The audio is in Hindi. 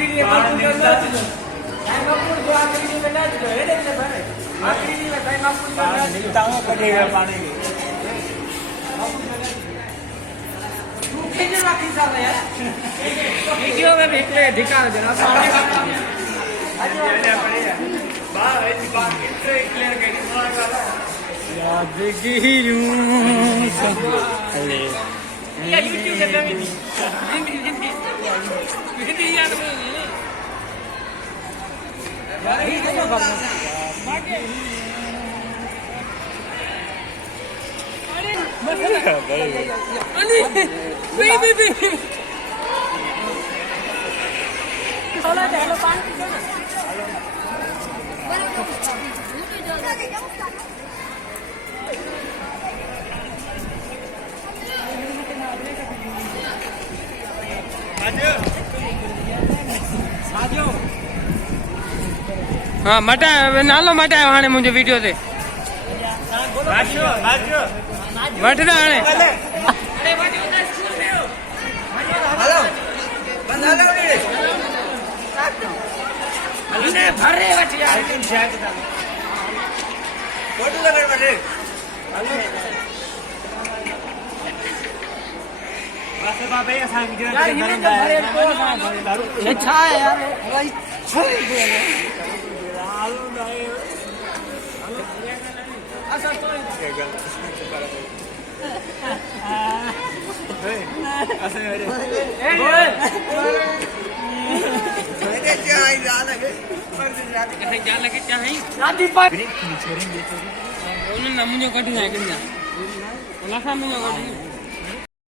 आखिरी टाइम अपुर जो आखिरी में ना जो है ना भाई आखिरी में टाइम अपुर का निकलता हूं कटेगा पानी तू कितने बाकी साल है यार वीडियो में निकले दिखा जरा पानी का आज पड़ेगा बाहर ऐसी बात क्लियर करके थोड़ा याद गिरूं अरे ये यूट्यूब पे भी हिंदी याद नहीं यार ये तो करना अरे बे सोला दे लो पानी पी लो हाँ मटा नालो मटा हाणे मुझे वीडियो से वठदा हाणे हेलो बंदा लो रे अने भरे वठ यार फोटो लगा बटे बस बाबे असा वीडियो ये अच्छा है यार भाई छोड़ दे आलू नहीं अच्छा तो ऐसे अरे चाय जान लगे कैसे जान लगे चाय शादी पर छोड़ेंगे तो उन्होंने मुझे कटी है कितना ओला सा मुझे कटी